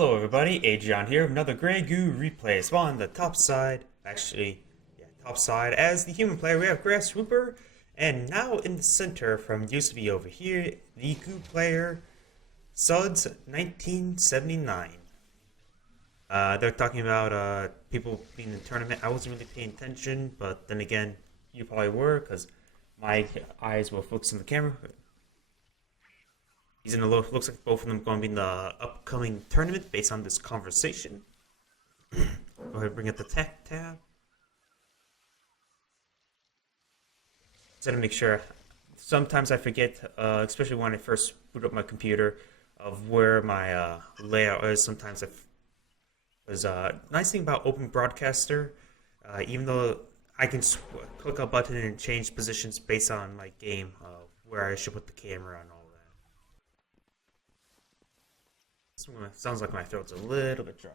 Hello everybody, Agion here with another Grey Goo Replay. So on the top side, top side, as the human player we have Grasswhooper, and now in the center from used to be over here, the Goo player, Suds 1979. They're talking about people being in the tournament. I wasn't really paying attention, but then again, you probably were, because my eyes were focused on the camera. He's in the looks like both of them going to be in the upcoming tournament based on this conversation. Go ahead and bring up the tech tab. Just to make sure. Sometimes I forget, especially when I first boot up my computer, of where my layout is. Sometimes there's a nice thing about Open Broadcaster, even though I can click a button and change positions based on my game, where I should put the camera and all. Sounds like my throat's a little bit dry.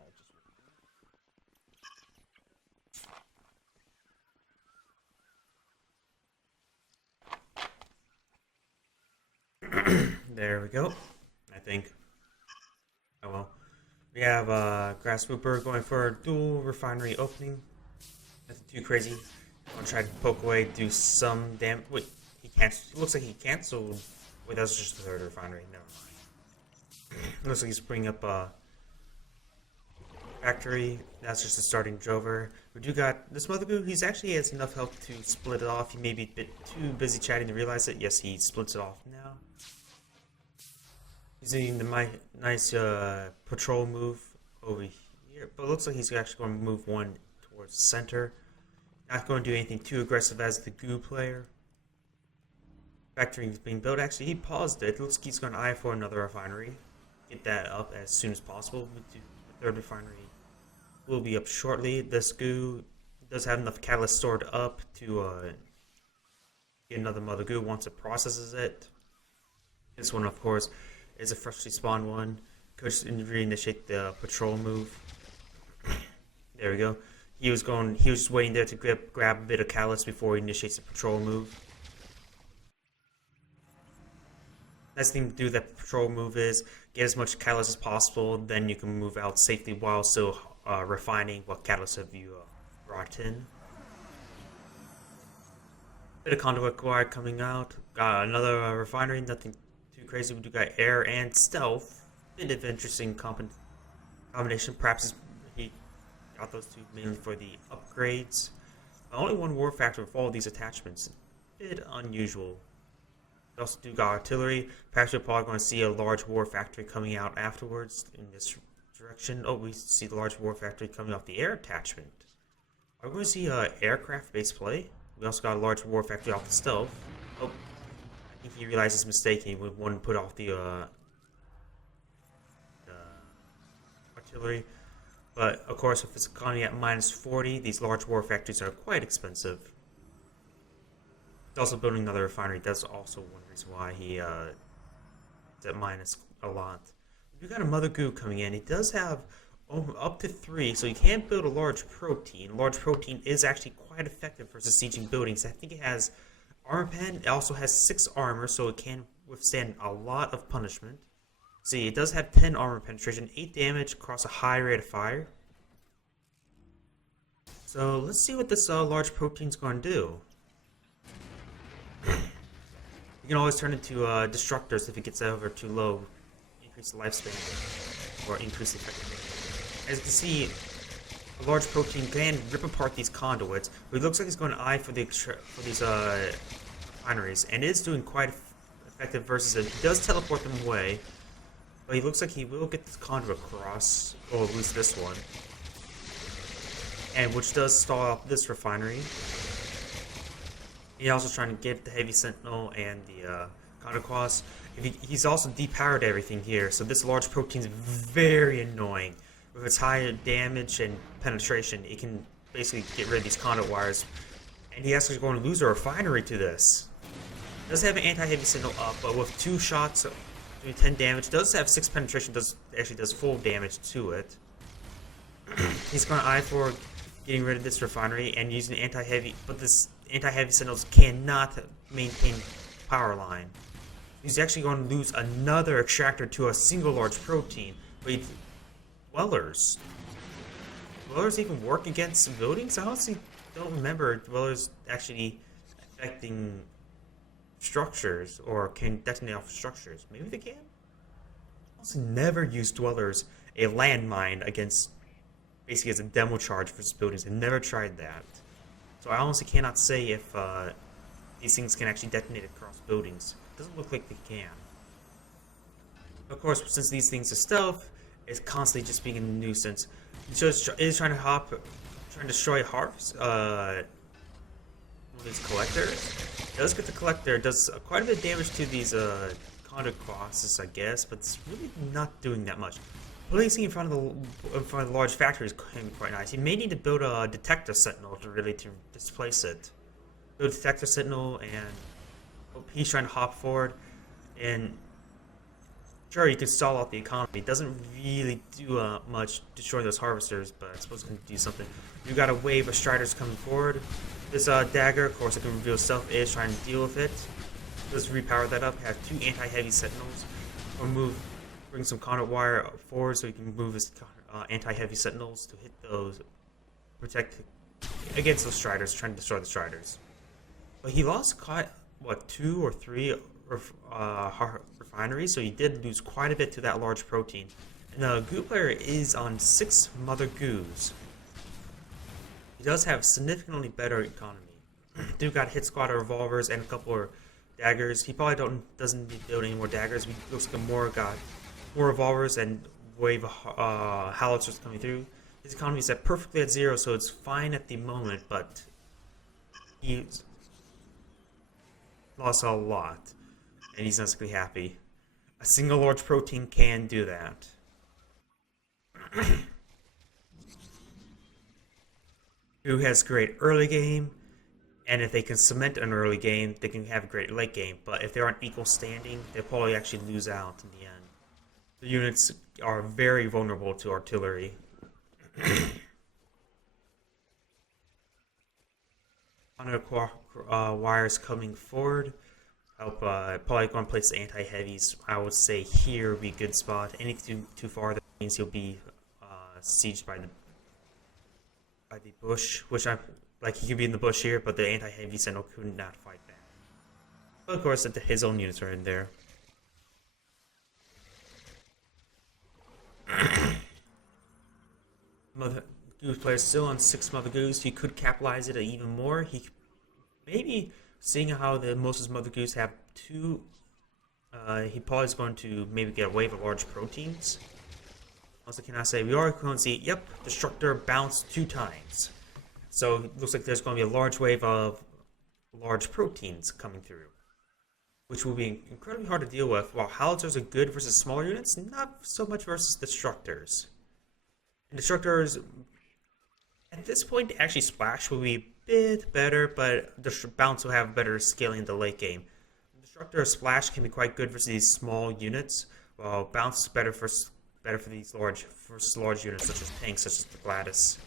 There we go. I think. Oh well. We have Grasswhooper going for a dual refinery opening. Nothing too crazy. I'm gonna try to poke away, do some damage. Wait, he can't. It looks like he canceled. Wait, that's just the third refinery. Never mind. Looks like he's bringing up a factory. That's just a starting drover. We do got this Mother Goo. He's actually has enough health to split it off. He may be a bit too busy chatting to realize it. Yes, he splits it off now. He's doing the nice patrol move over here, but it looks like he's actually going to move one towards the center. Not going to do anything too aggressive as the Goo player. Factory is being built. Actually, he paused it. Looks like he's going to eye for another refinery. Get that up as soon as possible. The third refinery will be up shortly. This Goo does have enough catalyst stored up to get another Mother Goo once it processes it. This one, of course, is a freshly spawned one. Could just reinitiate the patrol move. There we go. He was just waiting there to grab a bit of catalyst before he initiates the patrol move. Next thing to do that patrol move is get as much catalyst as possible, then you can move out safely while still refining what catalyst have you brought in. Bit of conduit guard coming out. Got another refinery, nothing too crazy. We do got air and stealth. Bit of interesting combination. Perhaps he got those two mainly for the upgrades. Only one war factor with all of these attachments. Bit unusual. We also do got artillery. Perhaps we're probably going to see a large war factory coming out afterwards in this direction. Oh, we see the large war factory coming off the air attachment. Are we going to see aircraft base play? We also got a large war factory off the stealth. Oh, I think he realized his mistake and he would want to put off the artillery. But of course, if it's economy at -40, these large war factories are quite expensive. He's also building another refinery. That's also one reason why he is at minus a lot. We got a Mother Goo coming in. He does have up to 3, so you can build a large protein. Large protein is actually quite effective versus sieging buildings. I think it has armor pen. It also has 6 armor, so it can withstand a lot of punishment. See, it does have 10 armor penetration, 8 damage across a high rate of fire. So let's see what this large protein's going to do. You can always turn into destructors if it gets over too low. Increase the lifespan or increase the effectiveness. As you can see, a large protein can rip apart these conduits, but it looks like he's going to eye for these refineries, and it is doing quite effective versus it. He does teleport them away, but he looks like he will get this conduit across, or at least this one, and which does stall out this refinery. He's also trying to get the Heavy Sentinel and the Conduquas. He's also depowered everything here, so this large protein is very annoying. With its high damage and penetration, it can basically get rid of these conduit wires. And he's actually going to lose a refinery to this. It does have an anti-Heavy Sentinel up, but with 2 shots doing 10 damage, does have 6 penetration, actually does full damage to it. He's going to eye for getting rid of this refinery and using anti-heavy, but this anti-heavy sentinels cannot maintain power line. He's actually going to lose another extractor to a single large protein, but dwellers. Dwellers even work against buildings? I honestly don't remember dwellers actually affecting structures or can detonate off structures. Maybe they can? I also never used dwellers, a landmine, against basically as a demo charge versus buildings. I never tried that. So I honestly cannot say if these things can actually detonate across buildings. It doesn't look like they can. Of course, since these things are stealth, it's constantly just being a nuisance. It is trying to destroy harvest. One of these collectors. It does get the collector. It does quite a bit of damage to these conduit crosses, I guess, but it's really not doing that much. Placing in front of the large factories can be quite nice. You may need to build a detector sentinel to displace it. Build a detector sentinel, and he's trying to hop forward. And sure, you can stall out the economy. It doesn't really do much destroying those harvesters, but I suppose it can do something. You got a wave of striders coming forward. This dagger, of course, it can reveal itself. Is trying to deal with it. Let's repower that up. Have 2 anti-heavy sentinels, or bring some conduit wire forward so you can move his anti-heavy sentinels to hit those, protect against those striders, trying to destroy the striders. But he lost quite, 2 or 3 refineries, so he did lose quite a bit to that large protein. And the Goo player is on 6 mother goos. He does have significantly better economy. Dude got hit squad of revolvers and a couple of daggers. He probably doesn't need to build any more daggers. We looks like got more revolvers and wave of howitzers coming through. His economy is perfectly at 0, so it's fine at the moment, but he's lost a lot, and he's not exactly happy. A single large protein can do that. Who has great early game, and if they can cement an early game, they can have a great late game. But if they're on equal standing, they'll probably actually lose out in the end. The units are very vulnerable to artillery. Wires coming forward. Help, probably going to place the anti-heavies. I would say here would be a good spot. Anything too far, that means he'll be sieged by the bush, which he could be in the bush here, but the anti-heavy sentinel could not fight that. But of course, his own units are in there. Mother Goose player still on 6 Mother Goose. He could capitalize it even more. He maybe, seeing how most of his Mother Goose have 2, he probably is going to maybe get a wave of large proteins. Also, can I say we are going to see, yep, Destructor bounce 2 times. So it looks like there's going to be a large wave of large proteins coming through, which will be incredibly hard to deal with. While howitzers are good versus smaller units, not so much versus Destructors. And Destructors, at this point, actually Splash will be a bit better, but the bounce will have better scaling in the late game. Destructor or Splash can be quite good versus these small units, while bounce is better for these large units such as tanks, such as the Gladys.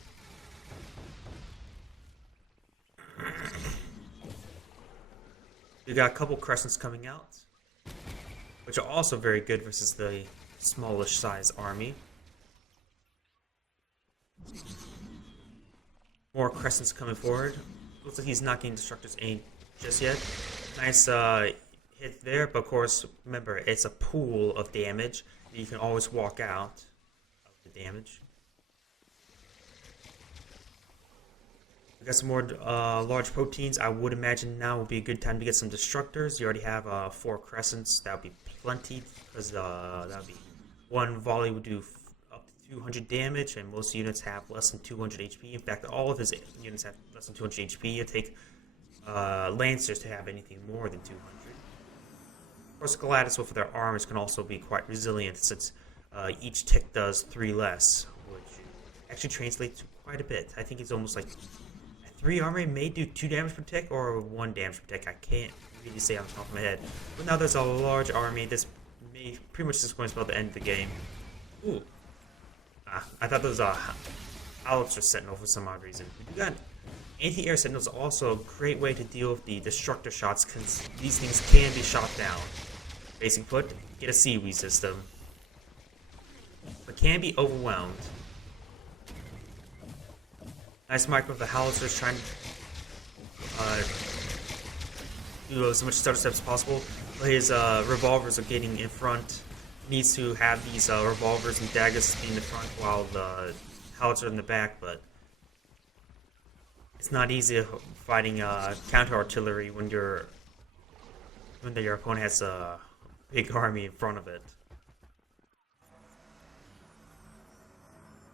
You got a couple crescents coming out, which are also very good versus the smallish size army. More crescents coming forward. Looks like he's not getting Destructor's aim just yet. Nice hit there, but of course, remember, it's a pool of damage. You can always walk out of the damage. We got some more large proteins. I would imagine now would be a good time to get some Destructors. You already have 4 crescents. That would be plenty, because that would be 1 volley would do up to 200 damage, and most units have less than 200 HP. In fact, all of his units have less than 200 HP. It take Lancers to have anything more than 200. Of course, Gladys with their armors can also be quite resilient, since each tick does 3 less, which actually translates to quite a bit. I think it's almost like 3 armor may do 2 damage per tick or 1 damage per tick. I can't really say off the top of my head. But now there's a large army. This may pretty much just going to spell the end of the game. Ooh. I thought there was a howitzer sentinel for some odd reason. We got anti-air sentinels, also a great way to deal with the Destructor shots, because these things can be shot down. Basic put, get a seaweed system. But can be overwhelmed. Nice micro of the Howitzers trying to do as much stutter steps as possible. But his revolvers are getting in front. He needs to have these revolvers and daggers be in the front while the Howitzers are in the back, but it's not easy fighting counter artillery when your opponent has a big army in front of it.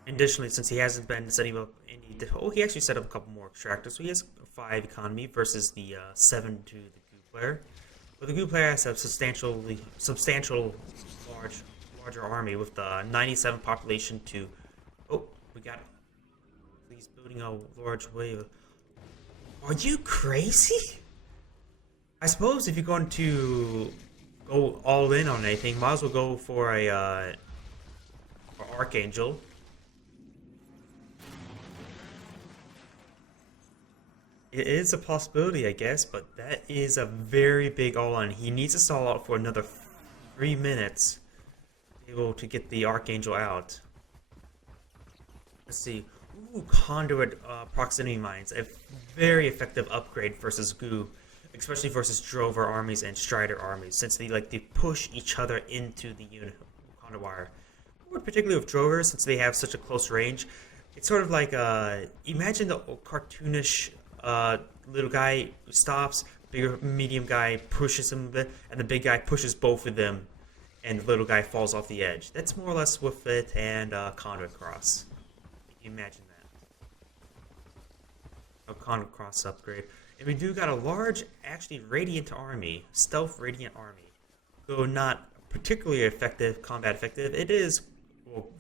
Additionally, since he hasn't been setting up any, he actually set up a couple more extractors, so he has 5 economy versus the 7 to the Goo player. But the Goo player has a larger army with the 97 population to. Oh, we got it. He's building a large wave. Are you crazy? I suppose if you're going to go all in on anything, might as well go for a Archangel. It is a possibility, I guess, but that is a very big all-in. He needs to stall out for another 3 minutes to be able to get the Archangel out. Let's see. Ooh, Conduit proximity mines. A very effective upgrade versus Goo, especially versus Drover armies and Strider armies, since they push each other into the unit conduit wire. More particularly with Drover, since they have such a close range. It's sort of like imagine the cartoonish little guy stops, bigger medium guy pushes him a bit, and the big guy pushes both of them, and the little guy falls off the edge. That's more or less with it and Conduit Cross. Can you imagine that? A Conduit Cross upgrade. And we do got a large, actually Radiant army, Stealth Radiant army. Though not particularly combat effective, it is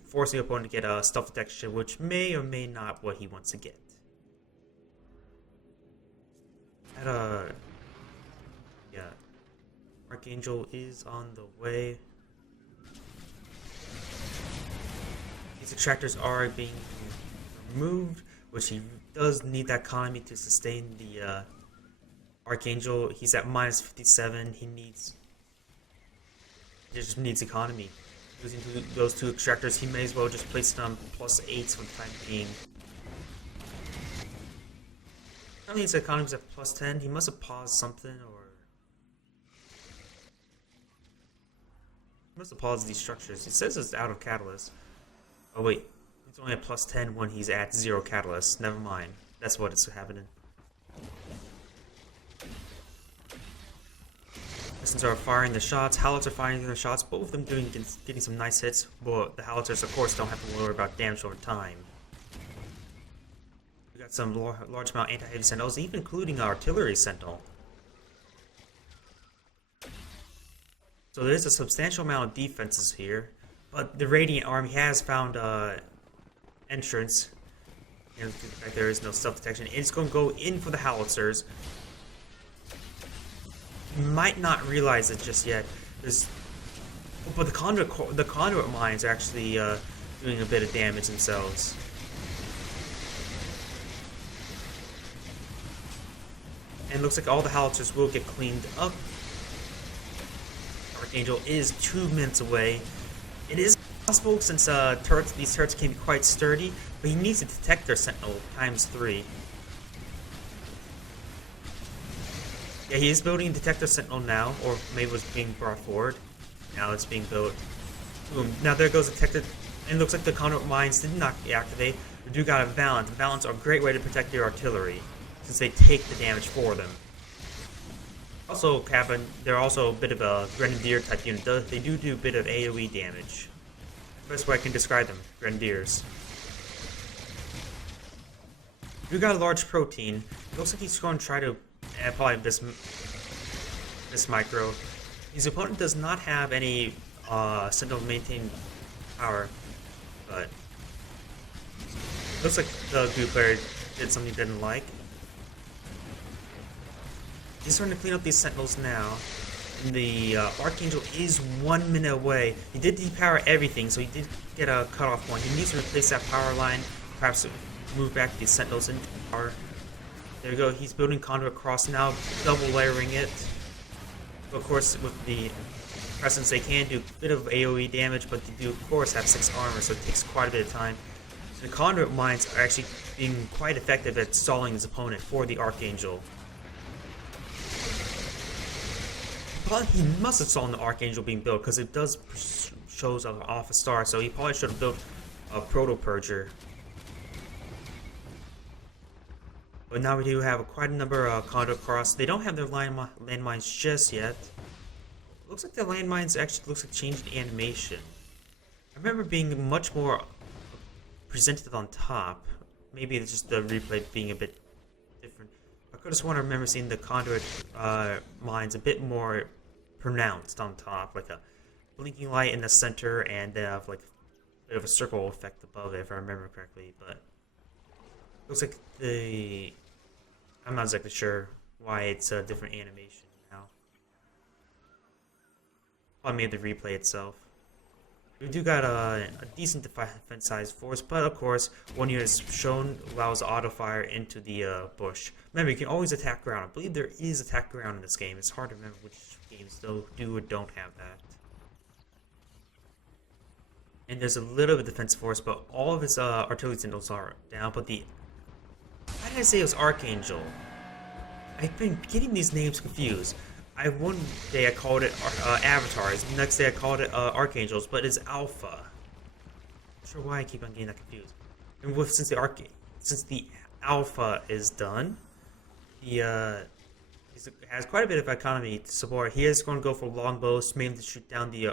forcing the opponent to get a stealth detection, which may or may not what he wants to get. Yeah, Archangel is on the way. These extractors are being removed, which he does need that economy to sustain the Archangel. He's at minus 57. He just needs economy. Using those 2 extractors, he may as well just place them plus 8s for the time being. I mean, his economy's at plus 10. He must have paused something, or he must have paused these structures. It says it's out of catalyst. Oh wait, it's only at plus 10 when he's at 0 catalyst. Never mind. That's what it's happening. Pistons are firing the shots. Howitzers are firing the shots. Both of them getting some nice hits. But the Howitzers, of course, don't have to worry about damage over time. We got some large amount of anti-heavy sentinels, even including artillery sentinel. So there's a substantial amount of defenses here, but the Radiant army has found entrance. And due to the fact there is no self-detection, it's going to go in for the Howitzers. You might not realize it just yet. But the conduit mines are actually doing a bit of damage themselves. And it looks like all the Howitzers will get cleaned up. Archangel is 2 minutes away. It is possible since these turrets can be quite sturdy, but he needs to detect their sentinel ×3. Yeah, he is building a detector sentinel now, or maybe it was being brought forward. Now it's being built. Boom. Now there goes the detector. And it looks like the conduit mines did not deactivate. We do got a Valance. Valance are a great way to protect your artillery, since they take the damage for them. Also, Cabin, they're also a bit of a Grenadier type unit. They do a bit of AoE damage. Best way I can describe them, Grenadiers. We got a large protein. It looks like he's going to try to apply this micro. His opponent does not have any Sentinel maintain power, but looks like the Goo player did something he didn't like. He's starting to clean up these Sentinels now. And the Archangel is 1 minute away. He did depower everything, so he did get a cutoff point. He needs to replace that power line, perhaps move back these Sentinels into power. There we go, he's building conduit across now, double layering it. Of course, with the Crescents, they can do a bit of AoE damage, but they do of course have 6 armor, so it takes quite a bit of time. The conduit mines are actually being quite effective at stalling his opponent for the Archangel. But he must have saw the Archangel being built, because it does shows off a star, so he probably should have built a Proto Purger. But now we do have quite a number of conduit cross. They don't have their landmines just yet. Looks like the landmines actually looks like changed animation. I remember being much more presented on top. Maybe it's just the replay being a bit different. I could just want to remember seeing the conduit mines a bit more pronounced on top, like a blinking light in the center, and like a bit of a circle effect above it, if I remember correctly. But looks like I'm not exactly sure why it's a different animation now. Probably maybe the replay itself. We do got a decent defense size force, but of course, one unit is shown allows auto fire into the bush. Remember, you can always attack ground. I believe there is attack ground in this game. It's hard to remember which games do or don't have that. And there's a little bit of defense force, but all of his artillery signals are down. But why did I say it was Archangel? I've been getting these names confused. One day I called it Avatars, the next day I called it Archangels, but it's Alpha. Not sure why I keep on getting that confused. And since the Alpha is done, he has quite a bit of economy to support. He is going to go for longbows, mainly to shoot down the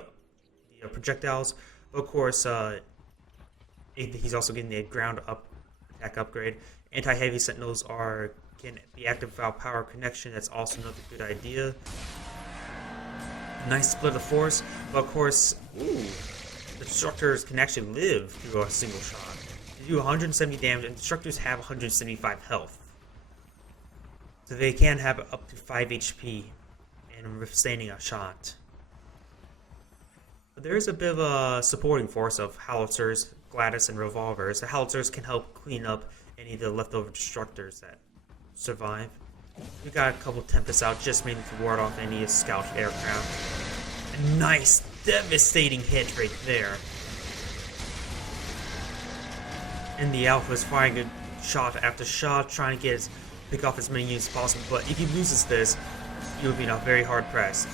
projectiles. But of course, he's also getting the ground attack upgrade. Anti-heavy sentinels can be active without power connection. That's also another good idea. Nice split of force, but of course, the destructors can actually live through a single shot. They do 170 damage, and destructors have 175 health, so they can have up to 5 HP and withstanding a shot. But there is a bit of a supporting force of howitzers, Gladys, and revolvers. The howitzers can help clean up any of the leftover destructors that survive. We got a couple Tempests out just mainly to ward off any scout aircraft. A nice, devastating hit right there. And the Alpha is firing a shot after shot, trying to pick off as many units as possible. But if he loses this, he will be very hard pressed.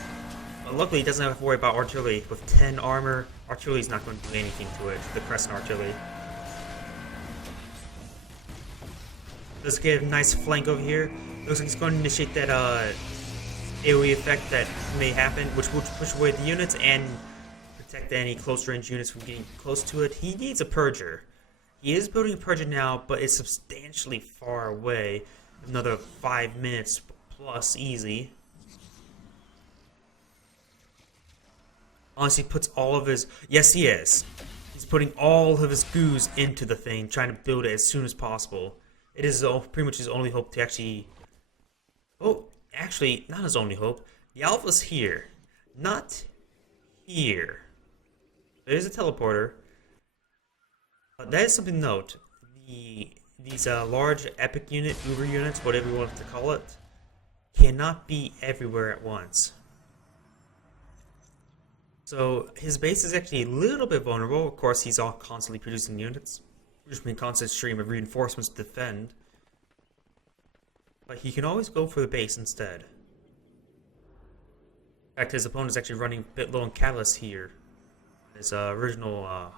But luckily, he doesn't have to worry about artillery. With 10 armor, artillery is not going to do anything to it. The Crescent artillery. Let's get a nice flank over here. Looks like he's going to initiate that AoE effect that may happen, which will push away the units and protect any close range units from getting close to it. He needs a Purger. He is building a Purger now, but it's substantially far away. Another 5 minutes plus easy. Honestly, he puts all of his... Yes, he is. He's putting all of his goos into the thing, trying to build it as soon as possible. It is pretty much his only hope to actually... Oh, actually, not his only hope. The Alpha's here. Not here. There's a teleporter. That is something to note. These large epic Uber units, whatever you want to call it, cannot be everywhere at once. So his base is actually a little bit vulnerable. Of course, he's all constantly producing units, which means constant stream of reinforcements to defend. But he can always go for the base instead. In fact, his opponent is actually running a bit low on catalyst here. His original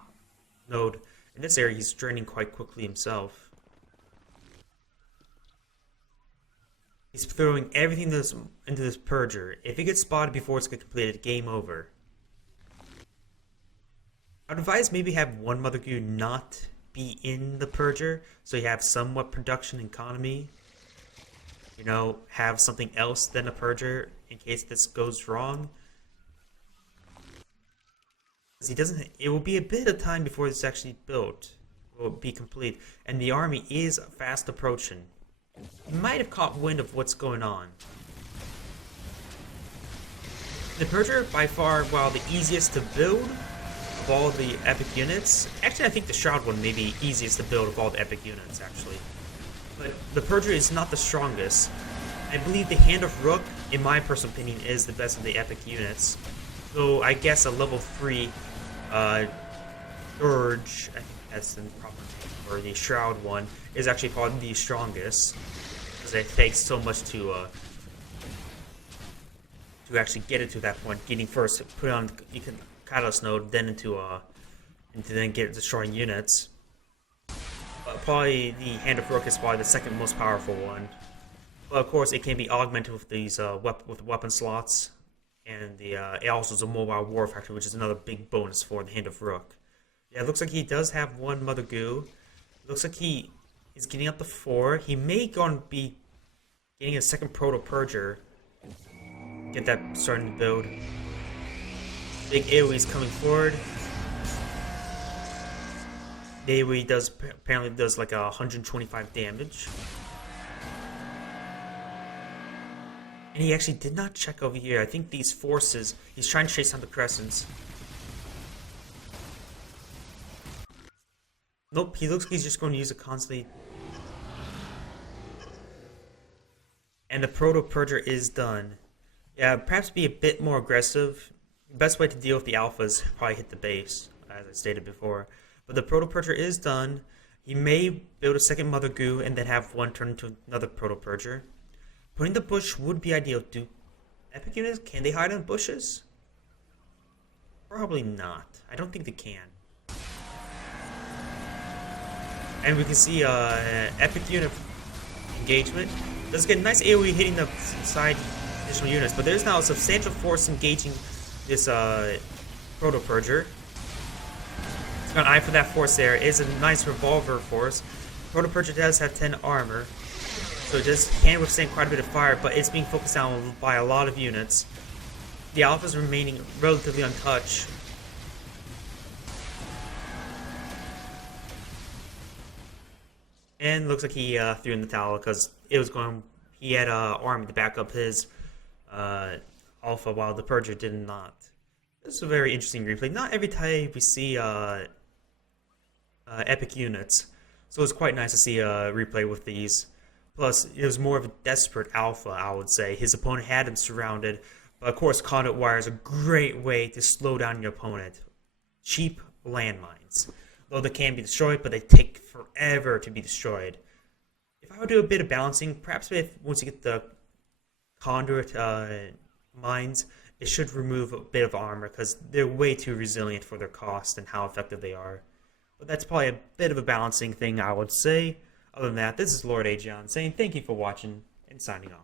node. In this area, he's draining quite quickly himself. He's throwing everything into this Purger. If he gets spotted before it's completed, game over. I'd advise maybe have one Mother Goo not be in the Purger, so you have somewhat production economy. You know, have something else than a Purger in case this goes wrong. Because it will be a bit of time before this is actually built. It will be complete. And the army is fast approaching. You might have caught wind of what's going on. The Purger, by far, while the easiest to build of all the epic units. Actually, I think the Shroud one may be easiest to build of all the epic units, actually. But the Purger is not the strongest. I believe the Hand of Rook, in my personal opinion, is the best of the epic units. So I guess a level 3 Dirge, I think that's the proper name, or the Shroud one, is actually probably the strongest. Because it takes so much to actually get it to that point. Getting first, put on you can Catalyst node, then into then get destroying units. Probably the Hand of Rook is probably the second most powerful one. But of course, it can be augmented with these with weapon slots, and it also is a mobile war factor, which is another big bonus for the Hand of Rook. Yeah, it looks like he does have one Mother Goo. It looks like he is getting up to 4. He may go and be getting a second Proto Purger. Get that starting to build. Big AoE's coming forward. The AoE apparently does like 125 damage. And he actually did not check over here. I think these forces, he's trying to chase down the Crescents. Nope, he looks like he's just going to use it constantly. And the Proto Purger is done. Yeah, perhaps be a bit more aggressive. The best way to deal with the alphas probably hit the base, as I stated before. But the Proto Purger is done. He may build a second Mother Goo and then have one turn into another Proto Purger. Putting the bush would be ideal. Do epic units, can they hide in bushes? Probably not. I don't think they can. And we can see epic unit engagement. Does get a nice AoE hitting the side additional units, but there's now a substantial force engaging this Proto Purger. It's got an eye for that force there. It is a nice revolver force. Proto Purger does have 10 armor, so it just can withstand quite a bit of fire, but it's being focused on by a lot of units. The alpha's remaining relatively untouched. And looks like he threw in the towel because it was going. He had army to back up his alpha, while the Purger did not. This is a very interesting replay. Not every time we see epic units, so it's quite nice to see a replay with these. Plus, it was more of a desperate alpha, I would say. His opponent had him surrounded, but of course, conduit wire is a great way to slow down your opponent. Cheap landmines. Though they can be destroyed, but they take forever to be destroyed. If I would do a bit of balancing, perhaps once you get the conduit mines, it should remove a bit of armor, because they're way too resilient for their cost and how effective they are. But that's probably a bit of a balancing thing, I would say. Other than that, this is Lord.agion saying thank you for watching and signing off.